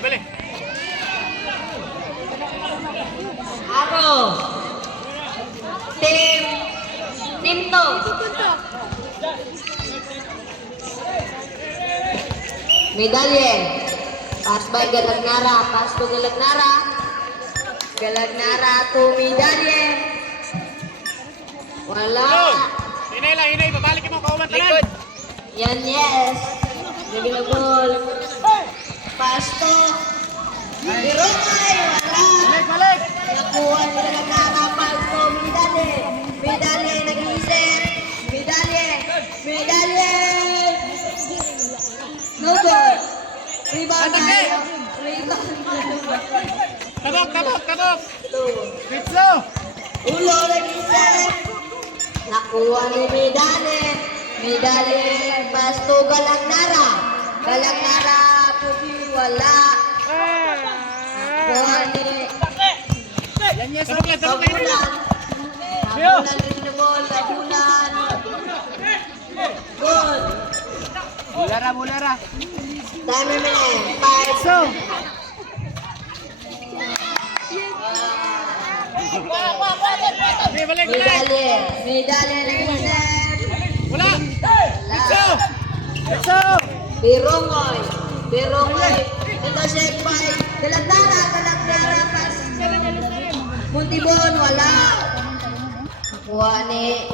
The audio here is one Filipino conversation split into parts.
bali. Ako. Team 2. Medalye. Pass by Galagnara. Pass to Galagnara. Galagnara to medalye. Wala. Hinay. Babalik mo. Kauman ka lang. Yan, yes. Lagi na ball. Pass to. Birokay. Wala. Balik. Nakuha ni Galagnara. Pass to medalye. Medalye nag-iisip. Medalye. No goal. Rebound tayo. Tabok. Pitso. Ulo nag-iisip. Nakuha ni Medalye. Pass to Galagnara. Puti wala. Nakuha ni Kabulan. Rin na ball. Kabulan. Goal. Bulara. Time remaining. 5. So. Balik. Medalye nag-iisip. Wala. Pitso. Birongay. Ito check by Galagnara. Pass. Montibon, wala. Nakuha ni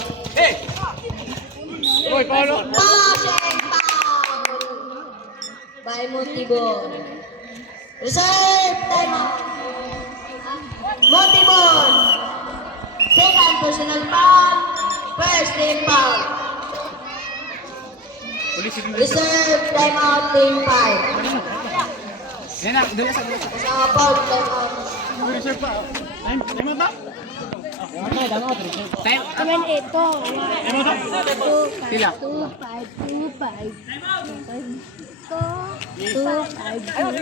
Uy, Paulo. Passing foul by Montibon. Reserve time out. Montibon. Second personal foul. First team foul. Reserve time out team 5. Yan na, dali sa. Kasama foul time out. Reserve pa. Time out ba? Time. Kaman ito. Time out. Sila. 2, 5, 2, 5.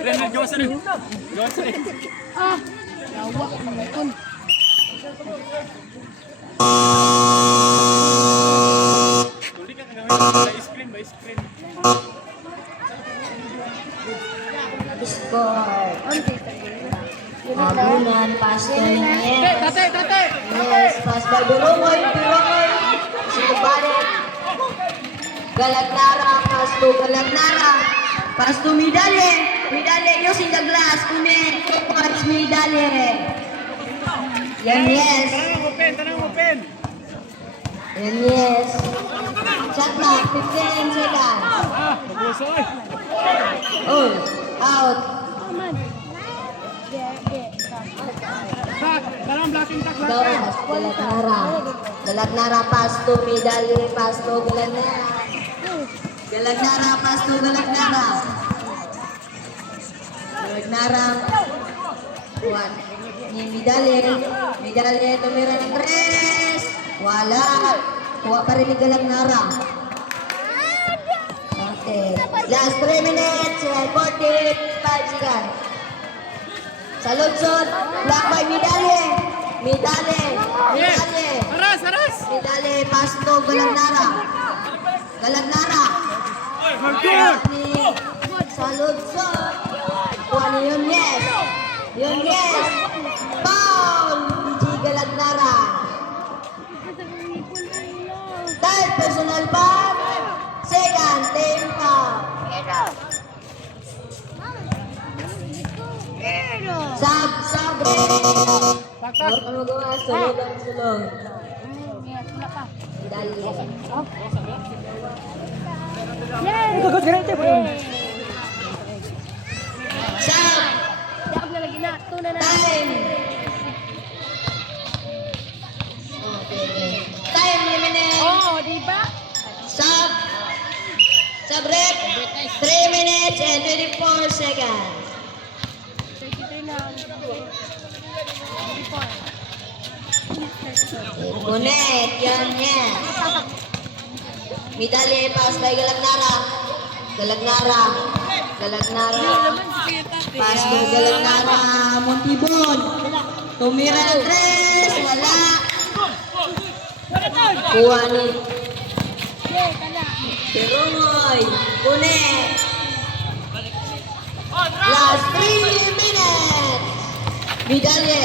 Ren na Johnson. Ah, yawa ko kun. Tuli ka ngawin screen. Score. Ang Pass to yes. Tate. Yes, pass by Birongay. Sinubalik. Galagnara, pass to Medalye. Using the glass. Pass Medalye. Yan, yes. Tanang open. Yan, yes. Shot clock, 15 seconds. Mabusoy. Oh, out. Tanang blocking tak. Doras, Galagnara, pass to Medalye, pass to Galagnara. Pass to Galagnara. Kuhan ni Medalye tumira ng tres. Wala. Kuha pa rin ni Galagnara. Okay. Last 3 minutes, 45 seconds. Sa lutsod, block by Medalye. Aras. Medalye, pass to Galagnara. Sa lutsod. Kuha ni yun, yes. Foul! PG Galagnara. Third personal foul. Second team foul. Sub. Huwag ka magawa. Sulod. Medalye. Sub. Time. Time minutes. Oh, di ba? Sub break. 3 minutes and 24 seconds. 33 na. 34. Unet, yan. Medalye pass by Galagnara. Pass to Galagnara. Montibon. Tumira ng tres. Wala. Kuha ni Birongay. Unet. Last 3 minutes. Medalye.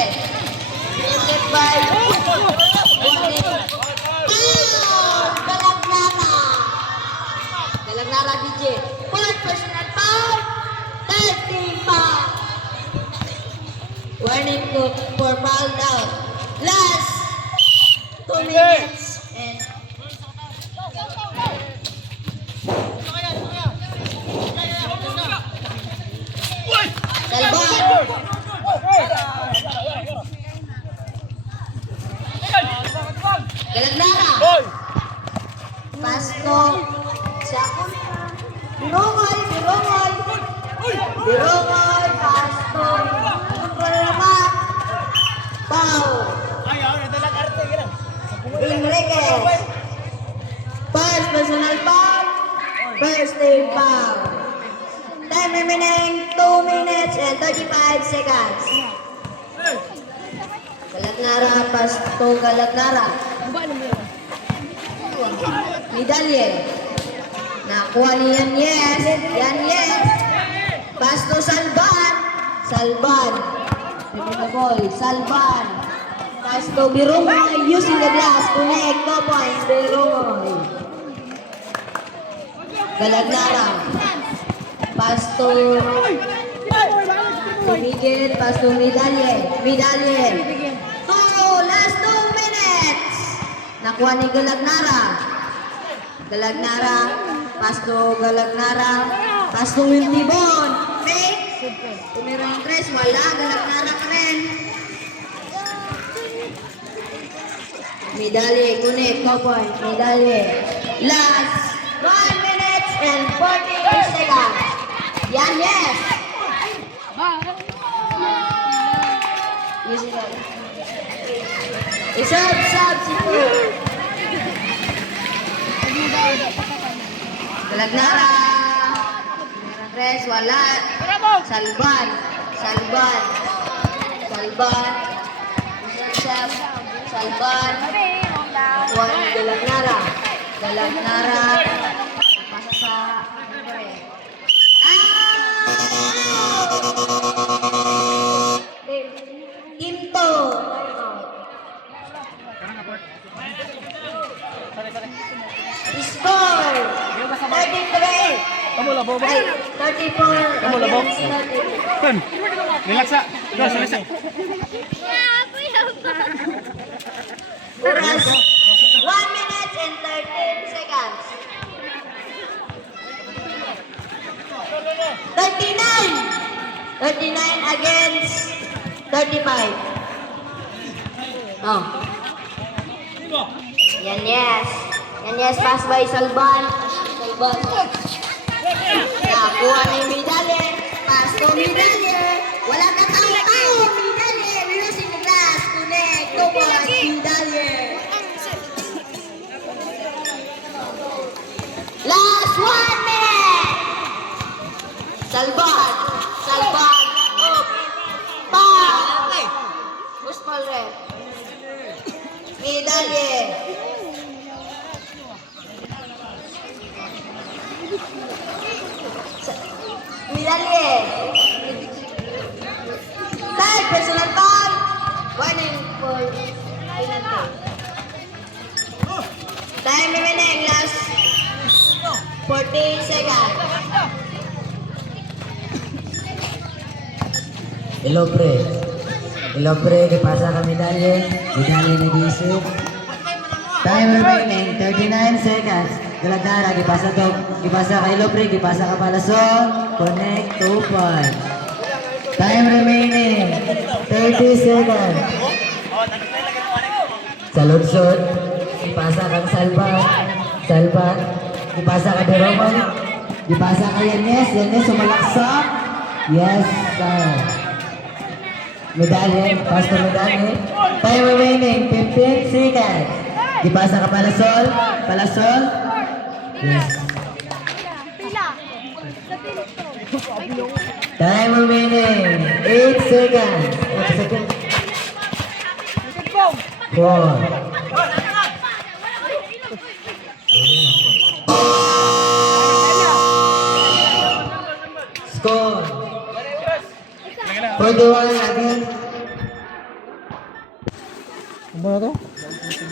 Presented by Galagnara. Galagnara DJ. Fourth personal foul. 30 foul. Warning for foul down. Last 2 minutes. And Salbon. Galagnara. Pasto. Birungoy. Birungoy. Pasto. Naman. Pau. Enriquez. First personal foul. First team foul. Time remaining 2 minutes and 35 seconds. Galagnara, Pasto, Galagnara. Ba naman yun? Medalye. Nakuha ni Yanez. Pasto, Salban. With the ball, Salban. Pasto, Birungoy, using the glass. Connect, 2 points, Birungoy. Galagnara. Pasto. Tumigil, Pasto, Medalye. Last 2 minutes. Nakuha ni Galagnara. Pasto, Galagnara. Pasto, Wiltibon. Fake. Tumira ng 3, wala. Galagnara pa rin. Medalye, connect, 2 points. Medalye. Last 1 minute and 40 seconds. Yes. Substitute. Galagnara. Tres, wala. Salban. Salban. One, Galagnara. Pasa sa... Quinto. Score. 33. Kamu labo ba? 34. Kamu labo? against 32. Kun. Relaxa. Relaxa. Oras. 1 minute and 13 seconds. 39 against 35. Oh. Yes, pass by Salban. Nakuha ni Medalye. Pass to Medalye. Wala ka tao. Medalye. Losing the glass. Connect. Go on, Medalye. Last 1 minute. Salban. Up. Bang. Puspal red. Medalye. Medalye. Third personal foul. Warning for penalty. Time remaining last 40 seconds. Hello pre, kipasa ka medalye nag-isip. Time remaining 39 seconds. Galagnara, kipasa ka hello pre, kipasa ka palasong. Connect 2 points. Time remaining 30 seconds. Sa lunsod, kipasa kang Salban, kipasa ka Birungoy, kipasa ka Yanez sumalaksak. Yes, sir. Medalye, pass to Medalye. Time remaining 15 seconds. Kipasa ka Palasol. Yes. Time remaining 8 seconds. 8 seconds. 4. Score 41 again. Ano ba na to?